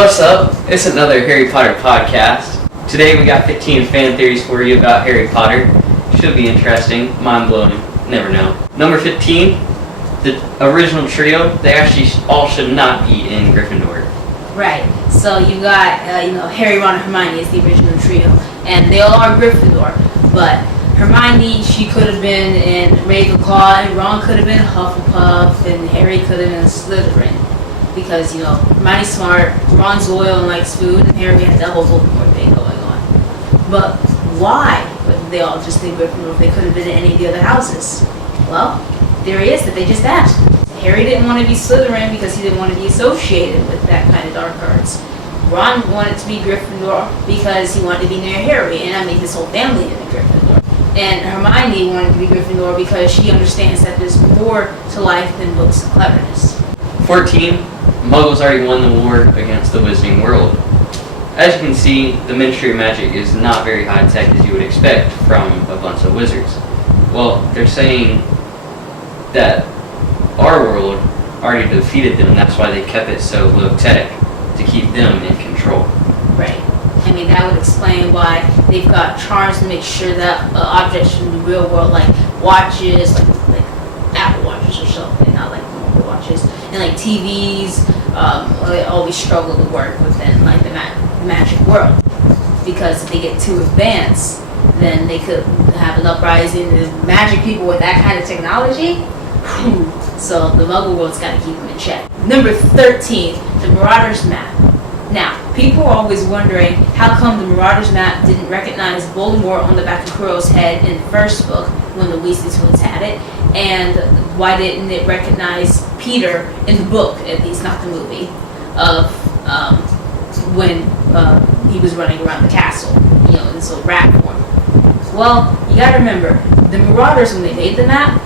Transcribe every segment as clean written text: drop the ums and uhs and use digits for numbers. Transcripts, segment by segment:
What's up? It's another Harry Potter podcast. Today we got 15 fan theories for you about Harry Potter. Should be interesting, mind-blowing, never know. Number 15, the original trio, they actually all should not be in Gryffindor. Right, so you got, Harry, Ron, and Hermione is the original trio, and they all are Gryffindor, but Hermione, she could have been in Ravenclaw, and Ron could have been Hufflepuff, and Harry could have been Slytherin. Because, Hermione's smart, Ron's loyal and likes food, and Harry has that whole Voldemort thing going on. But why would they all just think Gryffindor if they could have been in any of the other houses? Well, theory is that they just asked. Harry didn't want to be Slytherin because he didn't want to be associated with that kind of dark arts. Ron wanted to be Gryffindor because he wanted to be near Harry, and that made his whole family into Gryffindor. And Hermione wanted to be Gryffindor because she understands that there's more to life than books and cleverness. 14, Muggles already won the war against the Wizarding World. As you can see, the Ministry of Magic is not very high-tech as you would expect from a bunch of wizards. Well, they're saying that our world already defeated them, and that's why they kept it so low-tech, to keep them in control. Right. I mean, that would explain why they've got charms to make sure that objects from the real world, like watches, like Apple watches or something, not like normal watches, and like TVs, they always struggle to work within like the magic world, because if they get too advanced, then they could have an uprising of magic people with that kind of technology. So the Muggle world's got to keep them in check. Number 13, the Marauders map. Now, people are always wondering how come the Marauders map didn't recognize Voldemort on the back of Quirrell's head in the first book when the Weasley twins had it, and why didn't it recognize Peter in the book, at least not the movie, of when he was running around the castle, in this little rat form. Well, you gotta remember, the Marauders, when they made the map,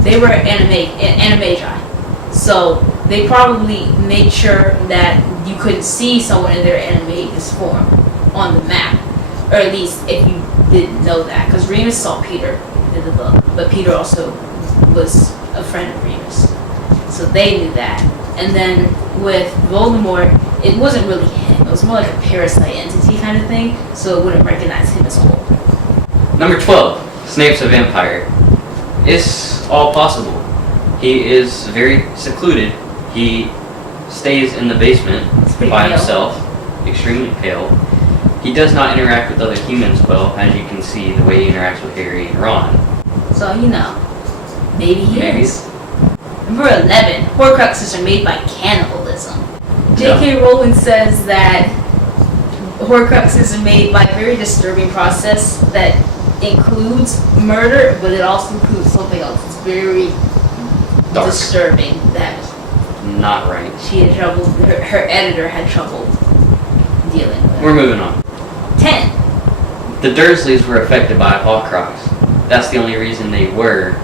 they were animagi. So they probably made sure that you couldn't see someone in their animagus form on the map. Or at least if you didn't know that. Because Remus saw Peter in the book. But Peter also was a friend of Remus. So they knew that. And then with Voldemort, it wasn't really him. It was more like a parasite entity kind of thing. So it wouldn't recognize him as a whole. Number 12, Snape's a vampire. It's all possible. He is very secluded. He stays in the basement by himself, extremely pale. He does not interact with other humans well, as you can see the way he interacts with Harry and Ron. So, maybe he is. Number 11, Horcruxes are made by cannibalism. J.K. Rowling says that Horcruxes are made by a very disturbing process that includes murder, but it also includes something else. It's very dark. Disturbing that not right. She had trouble, her editor had trouble dealing with it. We're moving on. 10. The Dursleys were affected by a Horcrux. That's the only reason they were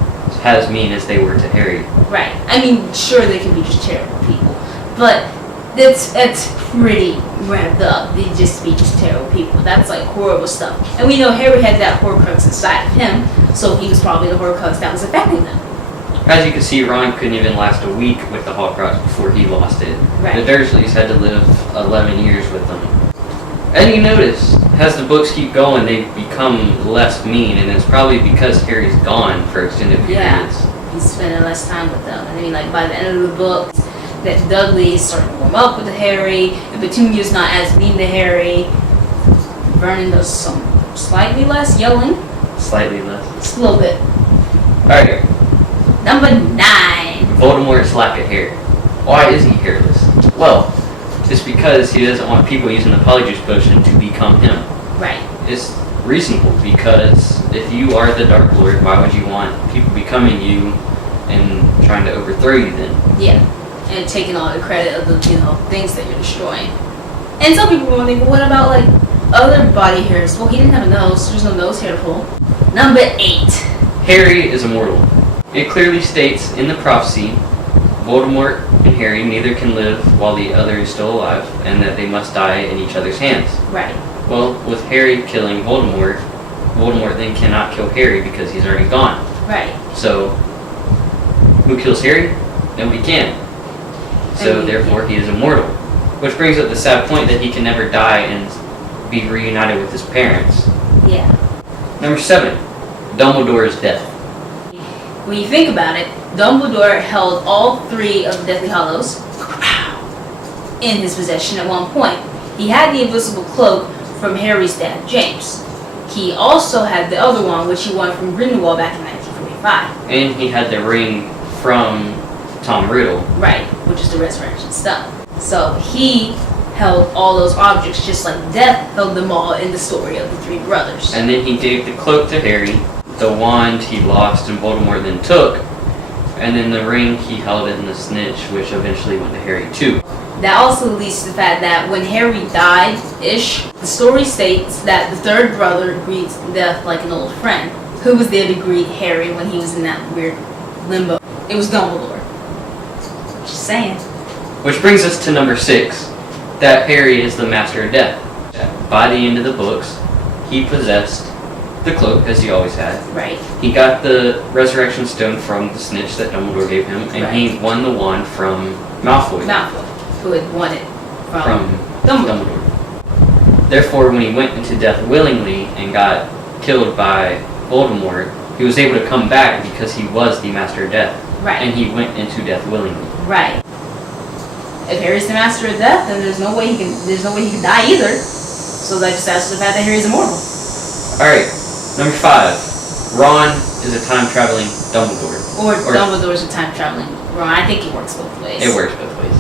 as mean as they were to Harry. Right. I mean, sure, they can be just terrible people, but it's pretty ramped up. They just be just terrible people. That's like horrible stuff. And we know Harry had that Horcrux inside of him, so he was probably the Horcrux that was affecting them. As you can see, Ron couldn't even last a week with the Horcrux before he lost it. Right. The Dursleys had to live 11 years with them. And you notice, as the books keep going, they become less mean, and it's probably because Harry's gone for extended periods. Yeah, he's spending less time with them. I mean, like, by the end of the book, that Dudley's starting to warm up with Harry, and Petunia's not as mean to Harry. Vernon does some slightly less yelling. Slightly less. Just a little bit. Alright. Number 9. Voldemort's lack of hair. Why is he hairless? Well, it's because he doesn't want people using the Polyjuice Potion to become him. Right. It's reasonable, because if you are the Dark Lord, why would you want people becoming you and trying to overthrow you then? Yeah. And taking all the credit of the, things that you're destroying. And some people will think, well, what about, like, other body hairs? Well, he didn't have a nose, so there's no nose hair to pull. Number 8. Harry is immortal. It clearly states in the prophecy, Voldemort and Harry neither can live while the other is still alive, and that they must die in each other's hands. Right. Well, with Harry killing Voldemort, Voldemort then cannot kill Harry because he's already gone. Right. So, who kills Harry? Nobody can. So, therefore, he is immortal. Which brings up the sad point that he can never die and be reunited with his parents. Yeah. Number 7, Dumbledores Death. When you think about it, Dumbledore held all 3 of the Deathly Hallows in his possession at one point. He had the invisible cloak from Harry's dad, James. He also had the other one, which he won from Grindelwald back in 1945. And he had the ring from Tom Riddle. Right, which is the Resurrection Stone. So he held all those objects just like Death held them all in the story of the 3 brothers. And then he gave the cloak to Harry, the wand he lost and Voldemort then took, and then the ring he held it in the snitch, which eventually went to Harry too. That also leads to the fact that when Harry died-ish, the story states that the 3rd brother greets Death like an old friend. Who was there to greet Harry when he was in that weird limbo? It was Dumbledore. Just saying. Which brings us to number 6, that Harry is the Master of Death. By the end of the books, he possessed the cloak, as he always had. Right. He got the Resurrection Stone from the snitch that Dumbledore gave him, and he won the wand from Malfoy. Who had won it from Dumbledore. Therefore, when he went into death willingly and got killed by Voldemort, he was able to come back because he was the Master of Death. Right. And he went into death willingly. Right. If Harry's the Master of Death, then there's no way he can die either. So that just adds to the fact that Harry's immortal. Alright, number 5. Ron is a time-traveling Dumbledore. Or Dumbledore's a time-traveling Ron. I think it works both ways. It works both ways.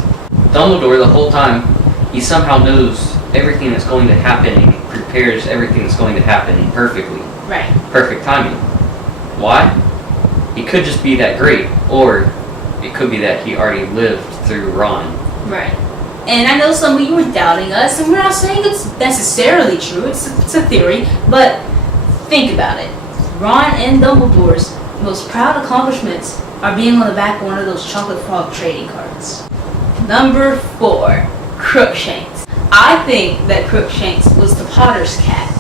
Dumbledore, the whole time, he somehow knows everything that's going to happen and prepares everything that's going to happen perfectly. Right. Perfect timing. Why? He could just be that great, or it could be that he already lived through Ron. Right. And I know some of you were doubting us, and we're not saying it's necessarily true. It's a theory, but think about it. Ron and Dumbledore's most proud accomplishments are being on the back of one of those chocolate frog trading cards. Number 4, Crookshanks. I think that Crookshanks was the Potter's cat,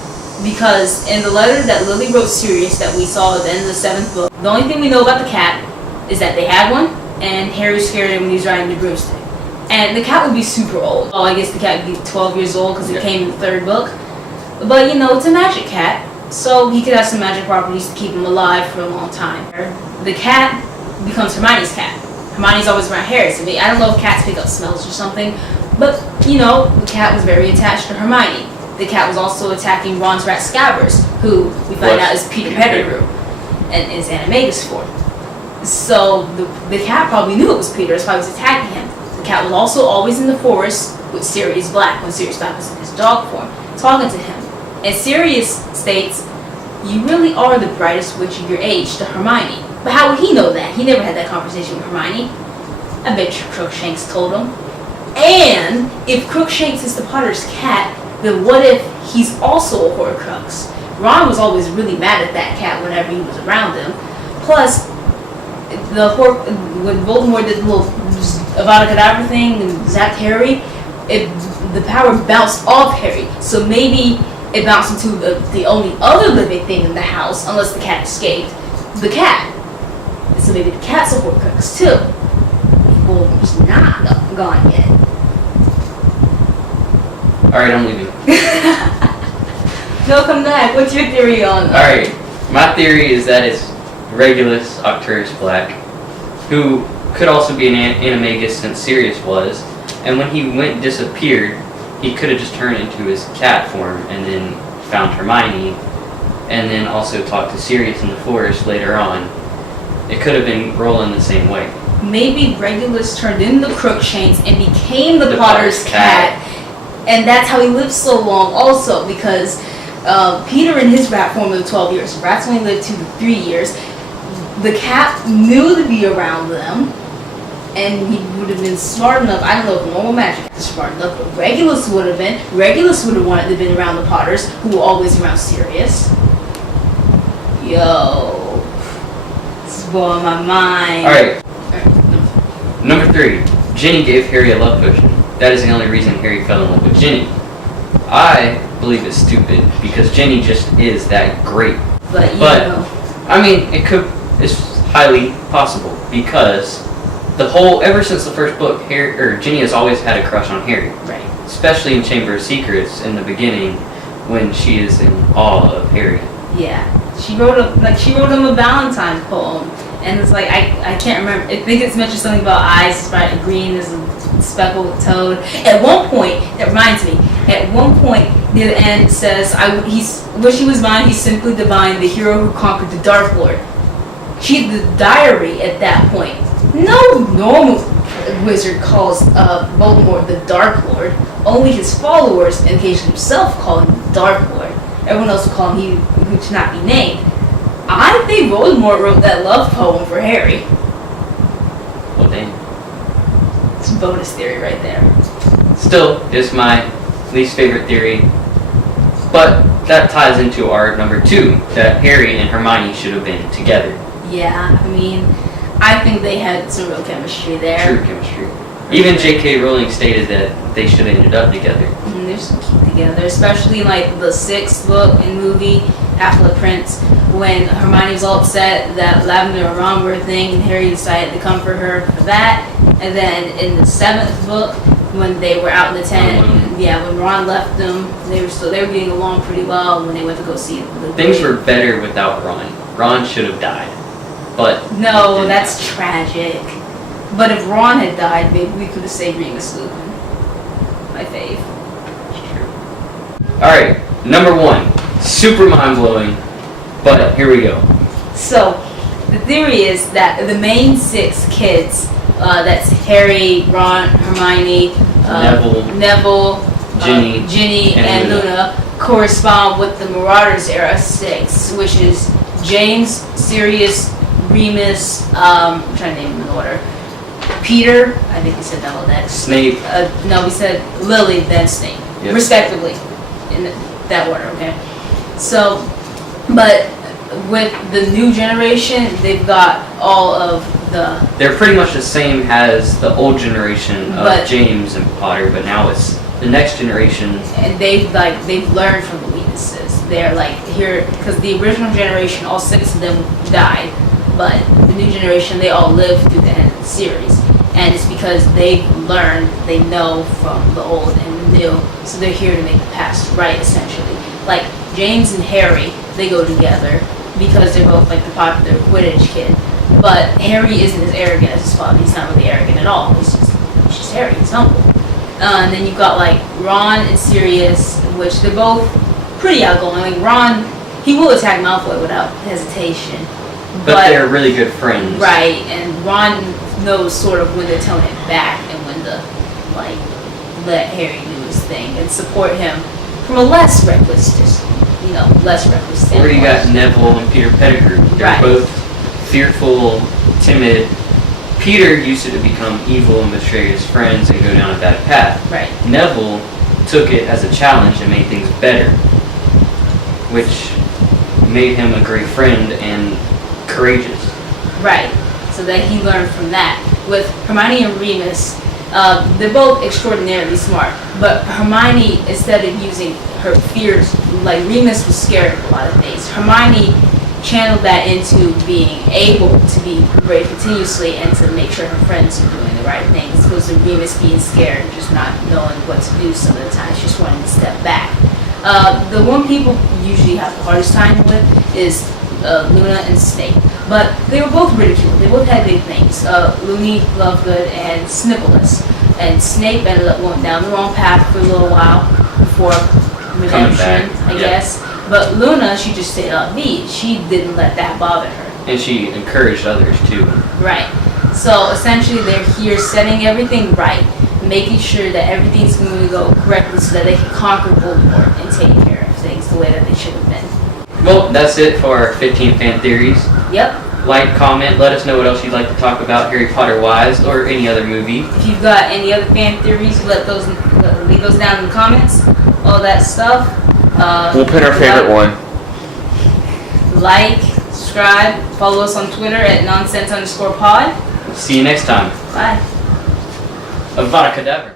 because in the letter that Lily wrote Sirius that we saw at the end of the 7th book, the only thing we know about the cat is that they had one, and Harry scared him when he was riding the broomstick. And the cat would be super old. Oh, I guess the cat would be 12 years old because it came in the 3rd book. But, you know, it's a magic cat, so he could have some magic properties to keep him alive for a long time. The cat becomes Hermione's cat. Hermione's always around Harry, so I don't know if cats pick up smells or something, but, you know, the cat was very attached to Hermione. The cat was also attacking Ron's rat Scabbers, who we find out is Peter Pettigrew, and is Animagus form. So the cat probably knew it was Peter, that's why he was attacking him. The cat was also always in the forest with Sirius Black when Sirius Black was in his dog form, talking to him. And Sirius states, "You really are the brightest witch of your age," to Hermione. But how would he know that? He never had that conversation with Hermione. I bet you Crookshanks told him. And if Crookshanks is the Potter's cat, then what if he's also a Horcrux? Ron was always really mad at that cat whenever he was around him. Plus, when Voldemort did the little Avada Kedavra thing and zapped Harry, the power bounced off Harry. So maybe it bounced into the only other living thing in the house, unless the cat escaped, the cat. So maybe the cat's a Horcrux too. Voldemort's not gone yet. Alright, I'm leaving. No, come back. What's your theory on that? Alright, my theory is that it's Regulus Octarius Black, who could also be an Animagus since Sirius was, and when he disappeared, he could have just turned into his cat form and then found Hermione, and then also talked to Sirius in the forest later on. It could have been rolling the same way. Maybe Regulus turned into Crookshanks and became the Potter's cat, and that's how he lived so long also, because Peter in his rat form lived 12 years. Rats only lived 2 to 3 years. The cat knew to be around them, and he would have been smart enough. I don't know if normal magic is smart enough, but Regulus would have been. Regulus would have wanted to be around the Potters, who were always around Sirius. Yo, this is blowing my mind. Alright. Number 3. Ginny gave Harry a love potion. That is the only reason Harry fell in love with Ginny. I believe it's stupid, because Ginny just is that great. But I mean, it's highly possible, because ever since the first book, Ginny has always had a crush on Harry. Right. Especially in Chamber of Secrets in the beginning, when she is in awe of Harry. Yeah. She wrote him a Valentine's poem, and it's like I can't remember. I think it's mentioned something about eyes, right? Green is a speckled toad. At one point, that reminds me. At one point, near the end, it says, "Wish he was mine. He's simply divine, the hero who conquered the Dark Lord." She's the diary at that point. No normal wizard calls Voldemort the Dark Lord. Only his followers, and occasionally himself, call him the Dark Lord. Everyone else will call him he who should not be named. I think Voldemort wrote that love poem for Harry. Well, dang. It's a bonus theory right there. Still, is my least favorite theory. But that ties into our number 2, that Harry and Hermione should have been together. Yeah, I mean, I think they had some real chemistry there. True chemistry. Even J.K. Rowling stated that they should have ended up together. And they're just keep together, especially in like the 6th book and movie, Half-Blood Prince, when Hermione was all upset that Lavender and Ron were a thing, and Harry decided to comfort her for that. And then in the 7th book, when they were out in the tent, when Ron left them, they were getting along pretty well when they went to go see the Things were better without Ron. Ron should have died. But no, that's tragic. But if Ron had died, maybe we could have saved Remus Lupin. My fave. It's true. Alright, number 1. Super mind-blowing. But here we go. So, the theory is that the main 6 kids, that's Harry, Ron, Hermione, Neville, Ginny, and Luna, correspond with the Marauders era 6, which is James, Sirius, Remus, I'm trying to name them in order. Peter, I think we said that all that. Snape. No, we said Lily, then Snape, yep. Respectively, in that order. Okay. So, but with the new generation, they've got all of the. They're pretty much the same as the old generation of James and Potter, but now it's the next generation. And they've learned from the weaknesses. They're like here because the original generation, all 6 of them died. But the new generation, they all live through the end of the series. And it's because they've learned, they know from the old and the new, so they're here to make the past right, essentially. Like, James and Harry, they go together because they're both, like, the popular Quidditch kid. But Harry isn't as arrogant as his father. He's not really arrogant at all. He's just Harry. He's humble. And then you've got, like, Ron and Sirius, which they're both pretty outgoing. Like, Ron, he will attack Malfoy without hesitation. But they're really good friends. Right, and Ron knows sort of when to tone it back and when to, like, let Harry do his thing and support him from a less reckless standpoint. Or you got Neville and Peter Pettigrew. They're both fearful, timid. Peter used to become evil and betray his friends and go down a bad path. Right. Neville took it as a challenge and made things better, which made him a great friend and courageous. Right. So that he learned from that. With Hermione and Remus, they're both extraordinarily smart. But Hermione, instead of using her fears, like Remus was scared of a lot of things, Hermione channeled that into being able to be brave continuously and to make sure her friends are doing the right things. As opposed to Remus being scared and just not knowing what to do some of the time. She just wanted to step back. The one people usually have the hardest time with is Luna and Snape. But they were both ridiculed. They both had big names. Looney, Lovegood, and Sniffles. And Snape ended up going down the wrong path for a little while before redemption, I guess. But Luna, she just stayed upbeat. She didn't let that bother her. And she encouraged others too. Right. So essentially they're here setting everything right, making sure that everything's going to go correctly so that they can conquer Voldemort and take care of things the way that they should have been. Well, that's it for our 15 fan theories. Yep. Like, comment, let us know what else you'd like to talk about Harry Potter-wise or any other movie. If you've got any other fan theories, leave those down in the comments. All that stuff. We'll pin our favorite one. Like, subscribe, follow us on Twitter at NonCents_pod. See you next time. Bye. Avada Kedavra.